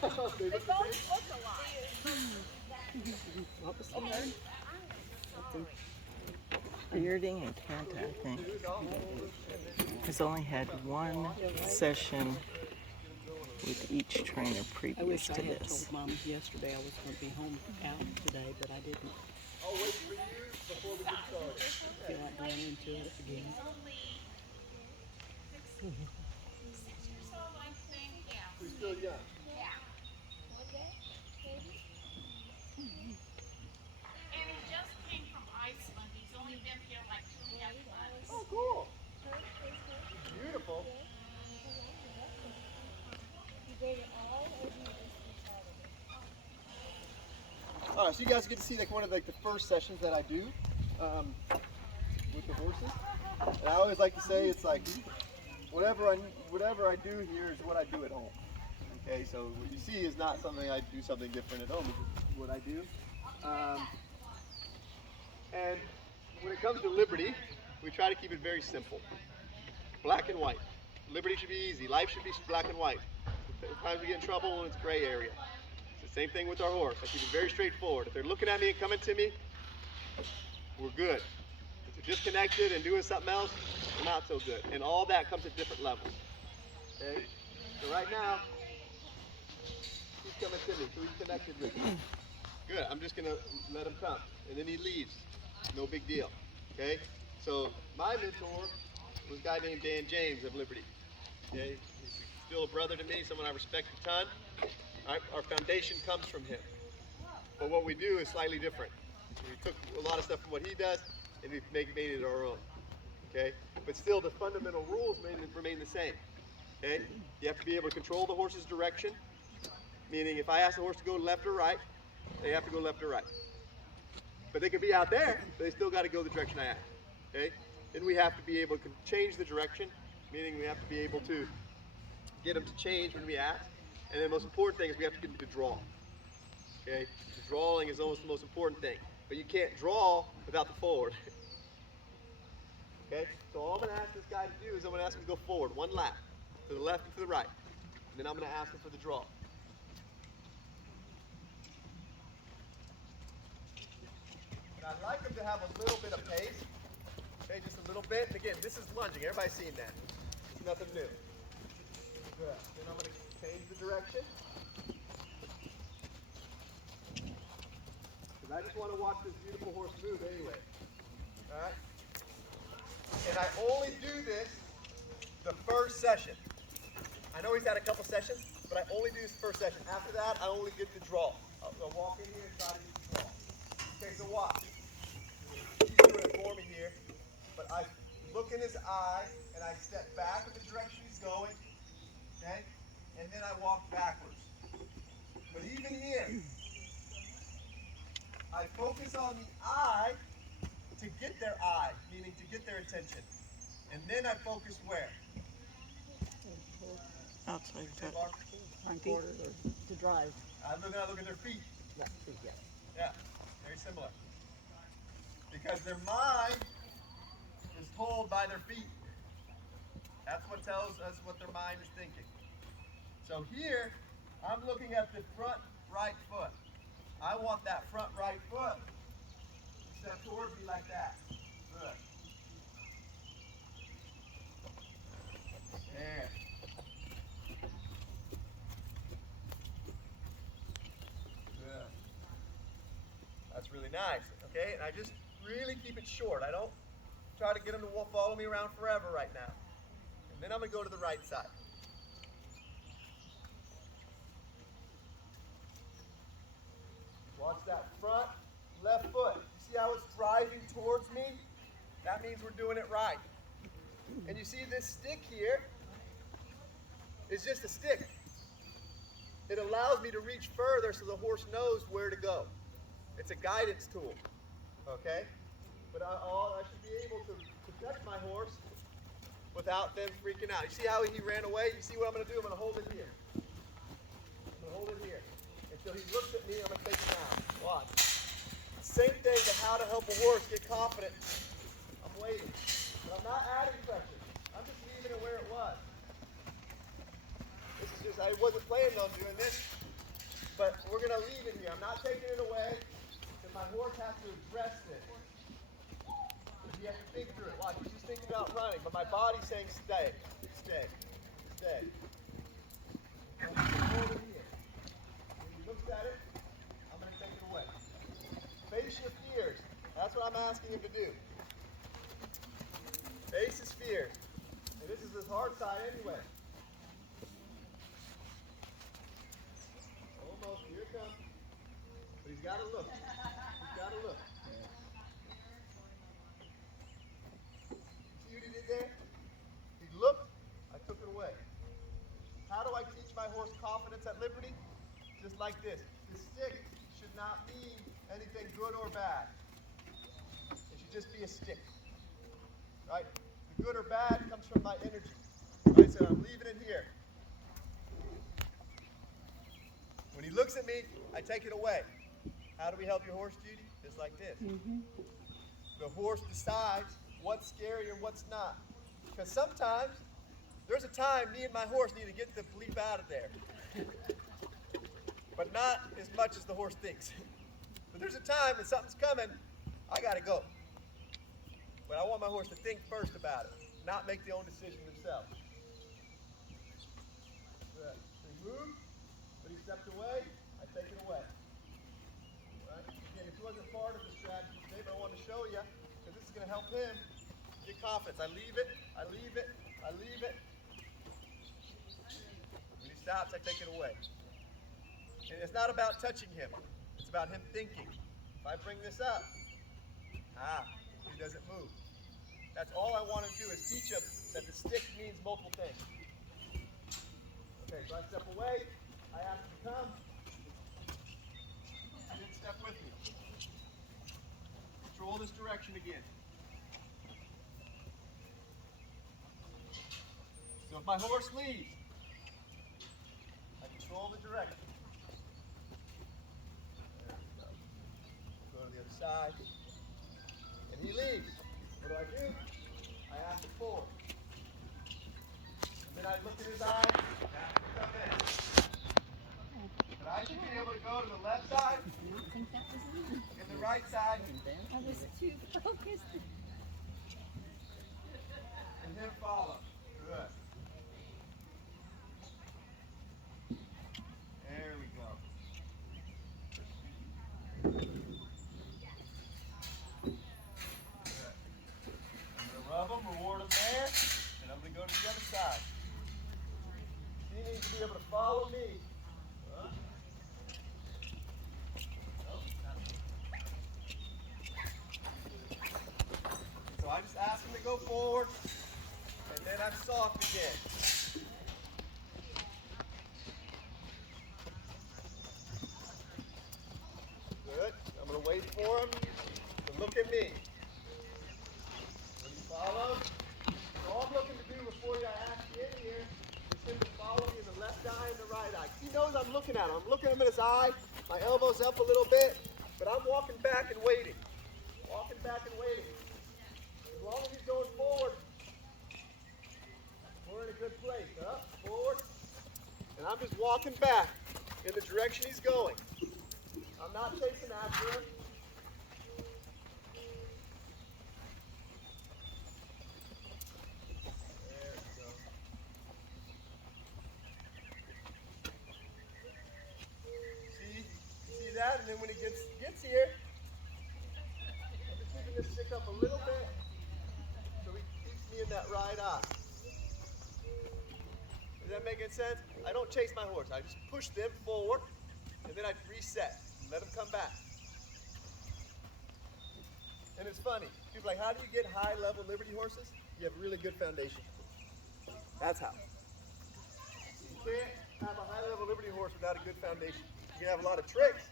They both look alike. Bearding and Kenta, I think, has only had one session with each trainer I previous wish to I had this. told Mom yesterday I was going to be home out today, but I didn't I'll wait for you before we get started. feel like going into it again. We're still young. And he just came from Iceland. He's only been here like 2.5 months. Oh, cool. Beautiful. All right, so you guys get to see like one of like the first sessions that I do with the horses. And I always like to say it's like whatever I do here is what I do at home. Okay, so what you see is not something I do something different at home. It's just what I do. And when it comes to Liberty, we try to keep it very simple. Black and white. Liberty should be easy. Life should be black and white. Sometimes we get in trouble when it's gray area. It's the same thing with our horse. I keep it very straightforward. If they're looking at me and coming to me, we're good. If they're disconnected and doing something else, we're not so good. And all that comes at different levels. Okay? So right now, he's coming to me, so he's connected with me. Good. I'm just going to let him come. And then he leaves. No big deal. Okay? So my mentor was a guy named Dan James of Liberty. Okay? He's still a brother to me, someone I respect a ton. Our foundation comes from him. But what we do is slightly different. We took a lot of stuff from what he does and we've made it our own. Okay? But still the fundamental rules remain the same. Okay? You have to be able to control the horse's direction. Meaning if I ask the horse to go left or right, they have to go left or right. But they could be out there, but they still got to go the direction I ask. Okay? Then we have to be able to change the direction, meaning we have to be able to get them to change when we ask. And the most important thing is we have to get them to draw. Okay? The drawing is almost the most important thing. But you can't draw without the forward. Okay? So all I'm going to ask this guy to do is I'm going to ask him to go forward one lap, to the left and to the right. And then I'm going to ask him for the draw. And I'd like him to have a little bit of pace. Okay, just a little bit. And again, this is lunging. Everybody's seen that. It's nothing new. Good. Then I'm going to change the direction. Because I just want to watch this beautiful horse move anyway. Alright? And I only do this the first session. I know he's had a couple sessions, but I only do this first session. After that, I only get the draw. I'll walk in here and try to get the draw. Okay, so watch. He's doing it for me here. But I look in his eye and I step back in the direction he's going. Okay? And then I walk backwards. But even here, I focus on the eye to get their eye, meaning to get their attention. And then I focus where? Outside foot. On feet or to drive. I look at their feet. Yeah, very similar. Because their mind is told by their feet. That's what tells us what their mind is thinking. So here, I'm looking at the front right foot. I want that front right foot to step towards me like that. Good. There. Good. That's really nice. Okay, and I just really keep it short. I don't try to get them to follow me around forever right now. And then I'm going to go to the right side. Watch that front left foot. You see how it's driving towards me? That means we're doing it right. And you see this stick here is just a stick. It allows me to reach further so the horse knows where to go. It's a guidance tool. Okay? But I should be able to touch my horse without them freaking out. You see how he ran away? You see what I'm going to do? I'm going to hold it here. I'm going to hold it here. Until he looks at me, I'm going to take him out. Watch. Same thing to how to help a horse get confident. I'm waiting. But I'm not adding pressure. I'm just leaving it where it was. This is just, I wasn't planning on doing this. but we're going to leave it here. I'm not taking it away, and my horse has to address this. You have to think through it. Watch, he's just thinking about running, but my body's saying stay, stay, stay. And hold it here. When he looks at it, I'm going to take it away. Face your fears. That's what I'm asking him to do. Face his fears. And this is his hard side anyway. Almost. Here it comes. But he's got to look. He's got to look. See what he did there? He looked. I took it away. How do I teach my horse confidence at liberty? Just like this. The stick should not mean anything good or bad. It should just be a stick. Right? The good or bad comes from my energy. Right? So I'm leaving it here. When he looks at me, I take it away. How do we help your horse, Judy? Just like this. The horse decides what's scary and what's not. Because sometimes there's a time me and my horse need to get the bleep out of there. But not as much as the horse thinks. But there's a time that something's coming, I gotta go. But I want my horse to think first about it, not make the own decision themselves. Good. So he moved, but he stepped away, I take it away. Right? Again, this wasn't part of the strategy today, but I wanted to show you, because this is gonna help him get confidence. I leave it, I leave it, I leave it. When he stops, I take it away. And it's not about touching him. It's about him thinking. If I bring this up, he doesn't move. That's all I want to do is teach him that the stick means multiple things. Okay, so I step away. I ask him to come. He didn't step with me. Control this direction again. So if my horse leaves, I control the direction. Go to the other side. And he leaves. What do? I ask him forward. And then I look in his eyes and ask him to come in. But I should be able to go to the left side and the right side I was too focused. and then follow. Good. There we go. Rub them, reward them there, and I'm going to go to the other side. He needs to be able to follow me. So I just ask him to go forward, and then I'm soft again. Good. I'm going to wait for him to look at me. Follow. So all I'm looking to do before I ask you in here is him to follow me in the left eye and the right eye. He knows I'm looking at him. I'm looking at him in his eye. My elbow's up a little bit, but I'm walking back and waiting. Walking back and waiting. As long as he's going forward, we're in a good place. Up, forward. And I'm just walking back in the direction he's going. I'm not chasing after him. That, and then when he gets here, I'm just keeping this stick up a little bit so he keeps me in that right eye. Is that making sense? I don't chase my horse. I just push them forward, and then I reset and let them come back. And it's funny. People are like, how do you get high-level Liberty horses? You have a really good foundation. That's how. You can't have a high-level Liberty horse without a good foundation. You can have a lot of tricks.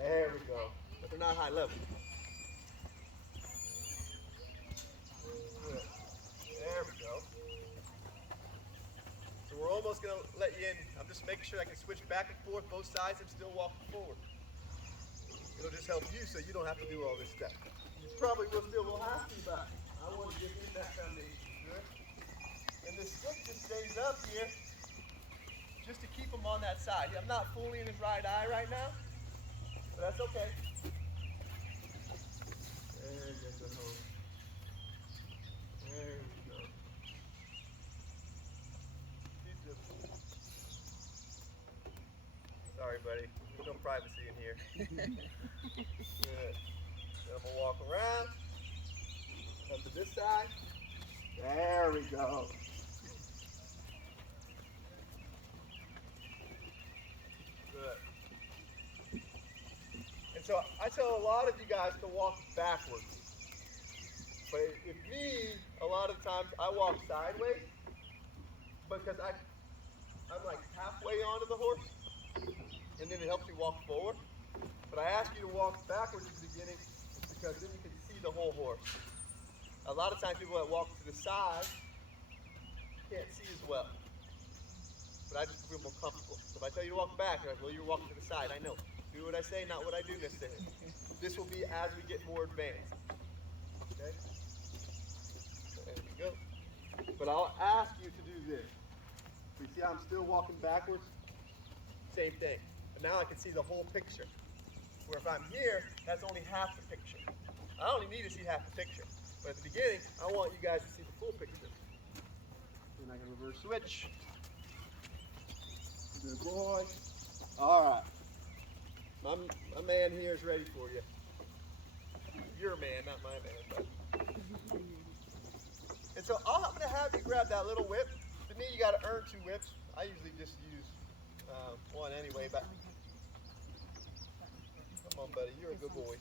There we go. But they're not high level. Good. There we go. So we're almost going to let you in. I'm just making sure I can switch back and forth both sides and still walking forward. It'll just help you so you don't have to do all this stuff. You probably will have to, but I want to get in that foundation. Good. And this stick just stays up here just to keep them him on that side. I'm not fully in his right eye right now, but that's okay. There you go. There we go. Sorry, buddy. There's no privacy in here. Good. Then I'm gonna walk around. Come to this side. There we go. Good. And so I tell a lot of you guys to walk backwards. But if me, a lot of times I walk sideways because I'm like halfway onto the horse, and then it helps you walk forward. But I ask you to walk backwards at the beginning because then you can see the whole horse. A lot of times people that walk to the side can't see as well. But I just feel more comfortable. So if I tell you to walk back, you're like, well, you're walking to the side. I know. Do what I say, not what I do necessarily. This will be as we get more advanced. Okay? There we go. But I'll ask you to do this. You see how I'm still walking backwards? Same thing. But now I can see the whole picture. Where if I'm here, that's only half the picture. I only need to see half the picture. But at the beginning, I want you guys to see the full picture. Then I can reverse switch. Good boy. All right. My man here is ready for you. Your man, not my man. But. And so I'm going to have you grab that little whip. To me, you got to earn 2 whips. I usually just use one anyway, but come on, buddy. You're a good boy.